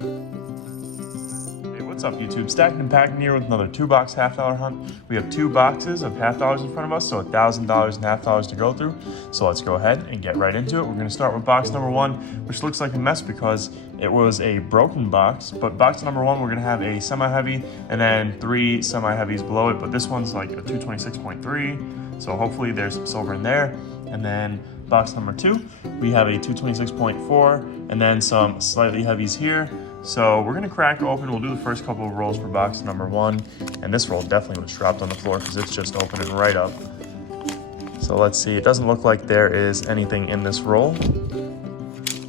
Hey, what's up YouTube? Stacking and Packing here with another $2 half dollar hunt. We have 2 boxes of half dollars in front of us, so $1,000 in half dollars to go through. So let's go ahead and get right into it. We're going to start with box number 1, which looks like a mess because it was a broken box. But box number 1, we're going to have a semi-heavy and then 3 semi-heavies below it. But this one's like a 226.3, so hopefully there's some silver in there. And then box number 2, we have a 226.4 and then some slightly heavies here. So we're gonna crack open. We'll do the first couple of rolls for box number 1. And this roll definitely was dropped on the floor because it's just opening right up. So let's see, it doesn't look like there is anything in this roll.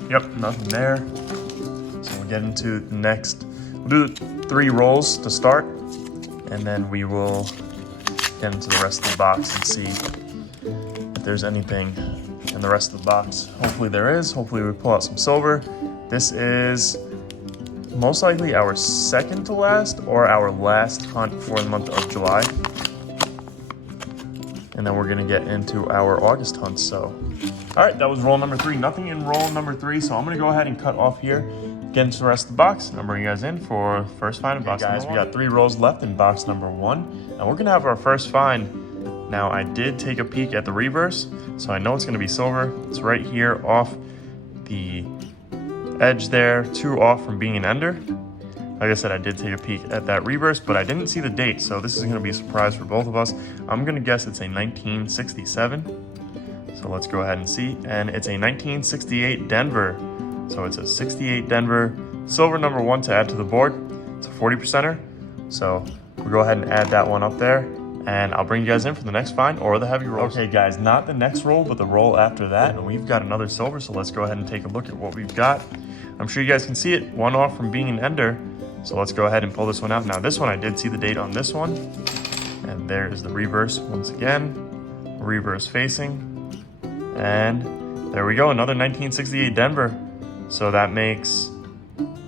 Yep, nothing there. So we'll get into the next, we'll do 3 rolls to start. And then we will get into the rest of the box and see if there's anything in the rest of the box. Hopefully there is. Hopefully we pull out some silver. This is most likely our second to last or our last hunt for the month of July. And then we're gonna get into our August hunt, so. All right, that was roll number 3. Nothing in roll number 3, so I'm gonna go ahead and cut off here, get into the rest of the box, and I'll bring you guys in for first find in box number 1. Guys, we got 3 rolls left in box number 1, and we're gonna have our first find. Now, I did take a peek at the reverse, so I know it's gonna be silver. It's right here off the edge there, 2 off from being an ender. Like I said, I did take a peek at that reverse, but I didn't see the date, so this is going to be a surprise for both of us. I'm going to guess it's a 1967, so let's go ahead and see. And it's a 1968 Denver, so it's a 68 Denver, silver number 1 to add to the board. It's a 40%er, so we'll go ahead and add that one up there. And I'll bring you guys in for the next find or the heavy roll. Okay guys, not the next roll, but the roll after that. And we've got another silver, so let's go ahead and take a look at what we've got. I'm sure you guys can see it, 1 off from being an ender. So let's go ahead and pull this one out. Now this one, I did see the date on this one. And there is the reverse once again, reverse facing. And there we go, another 1968 Denver. So that makes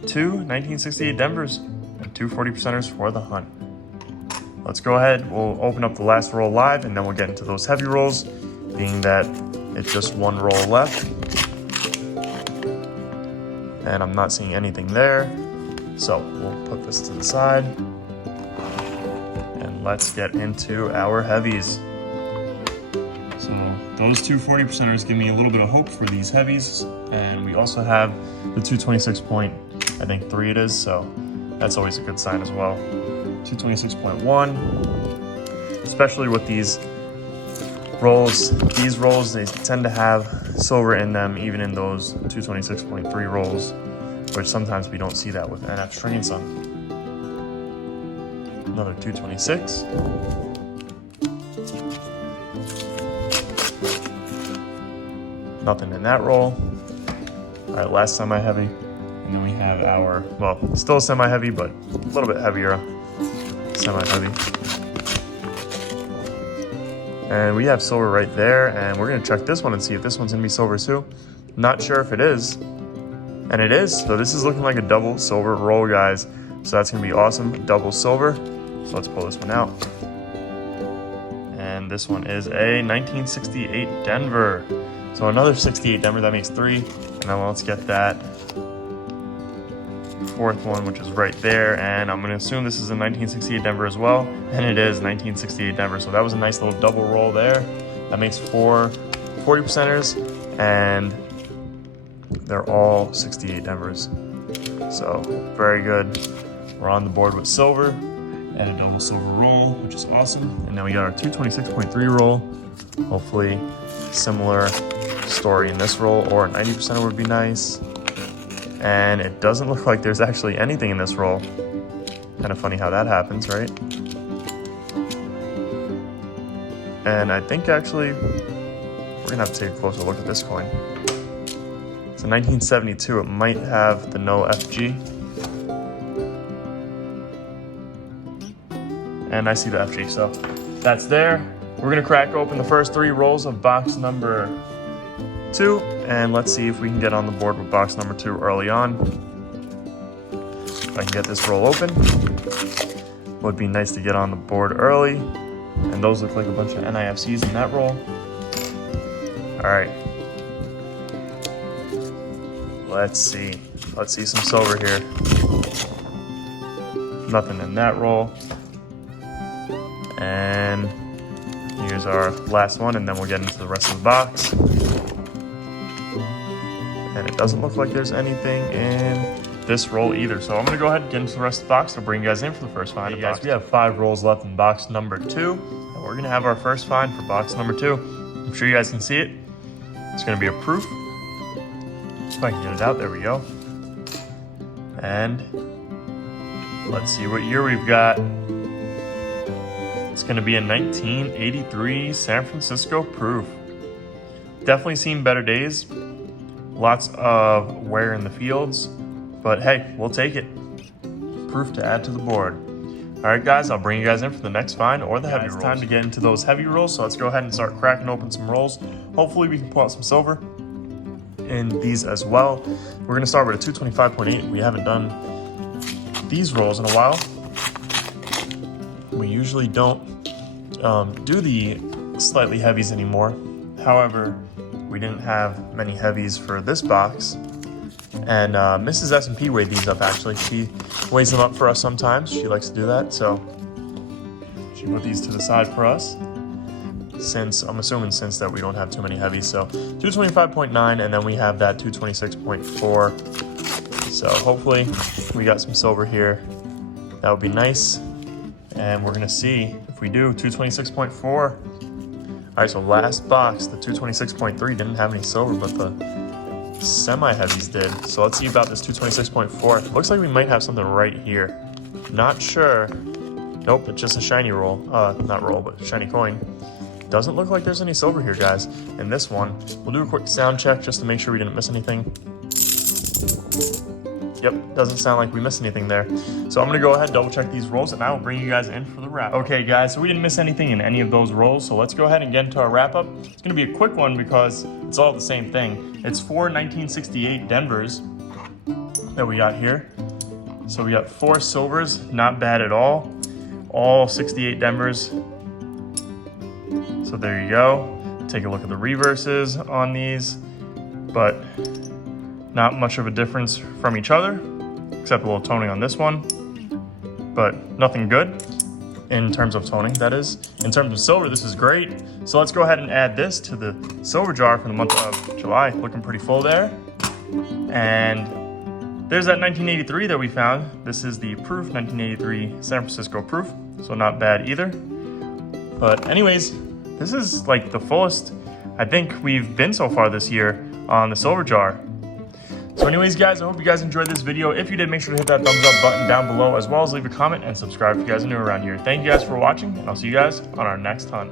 2 1968 Denvers and 2 40%ers for the hunt. Let's go ahead, we'll open up the last roll live and then we'll get into those heavy rolls, being that it's just 1 roll left. And I'm not seeing anything there. So we'll put this to the side. And let's get into our heavies. So those 2 40%ers give me a little bit of hope for these heavies. And we also have the 226.3 it is, so that's always a good sign as well. 226.1, especially with these rolls. These rolls, they tend to have silver in them, even in those 226.3 rolls, which sometimes we don't see that with NF String and Son. Another 226. Nothing in that roll. All right, last semi-heavy. And then we have our, well, still semi-heavy, but a little bit heavier. Semi-heavy. And we have silver right there, and we're gonna check this one and see if this one's gonna be silver too. Not sure if it is, and it is. So this is looking like a double silver roll, guys. So that's gonna be awesome, double silver. So let's pull this one out. And this one is a 1968 Denver. So another 68 Denver, that makes 3. And then let's get that 4th one, which is right there, and I'm gonna assume this is a 1968 Denver as well, and it is 1968 Denver. So that was a nice little double roll there. That makes 4 40%ers, and they're all 68 Denvers. So very good. We're on the board with silver and a double silver roll, which is awesome. And now we got our 226.3 roll. Hopefully similar story in this roll, or a 90% would be nice. And it doesn't look like there's actually anything in this roll. Kind of funny how that happens, right? And I think actually, we're gonna have to take a closer look at this coin. It's a 1972, it might have the no FG. And I see the FG, so that's there. We're gonna crack open the first 3 rolls of box number 2, and let's see if we can get on the board with box number 2 early on. If I can get this roll open, would be nice to get on the board early. And those look like a bunch of NIFCs in that roll. All right, let's see. Let's see some silver here. Nothing in that roll. And here's our last one, and then we'll get into the rest of the box. And it doesn't look like there's anything in this roll either. So I'm gonna go ahead and get into the rest of the box. I'll bring you guys in for the first find. Hey guys, we have 5 rolls left in box number 2. And we're gonna have our first find for box number 2. I'm sure you guys can see it. It's gonna be a proof. If I can get it out, there we go. And let's see what year we've got. It's gonna be a 1983 San Francisco proof. Definitely seen better days. Lots of wear in the fields, but hey, we'll take it. Proof to add to the board. All right, guys, I'll bring you guys in for the next find or the heavy rolls. It's time to get into those heavy rolls, so let's go ahead and start cracking open some rolls. Hopefully we can pull out some silver in these as well. We're gonna start with a 225.8. We haven't done these rolls in a while. We usually don't do the slightly heavies anymore. However, we didn't have many heavies for this box. And Mrs. S&P weighed these up, actually. She weighs them up for us sometimes. She likes to do that, so she put these to the side for us. Since, I'm assuming since that we don't have too many heavies. So 225.9, and then we have that 226.4. So hopefully we got some silver here. That would be nice. And we're gonna see if we do 226.4. All right, so last box, the 226.3 didn't have any silver, but the semi-heavies did. So let's see about this 226.4. Looks like we might have something right here. Not sure. Nope, it's just a shiny roll. Not roll, but shiny coin. Doesn't look like there's any silver here, guys. In this one, we'll do a quick sound check just to make sure we didn't miss anything. Yep, doesn't sound like we missed anything there. So I'm gonna go ahead and double check these rolls and I will bring you guys in for the wrap. Okay guys, so we didn't miss anything in any of those rolls. So let's go ahead and get into our wrap up. It's gonna be a quick one because it's all the same thing. It's 4 1968 Denvers that we got here. So we got 4 silvers, not bad at all. All 68 Denvers. So there you go. Take a look at the reverses on these, but not much of a difference from each other, except a little toning on this one, but nothing good in terms of toning, that is. In terms of silver, this is great. So let's go ahead and add this to the silver jar for the month of July. Looking pretty full there. And there's that 1983 that we found. This is the proof, 1983 San Francisco proof, so not bad either. But anyways, this is like the fullest I think we've been so far this year on the silver jar. So anyways, guys, I hope you guys enjoyed this video. If you did, make sure to hit that thumbs up button down below, as well as leave a comment and subscribe if you guys are new around here. Thank you guys for watching, and I'll see you guys on our next hunt.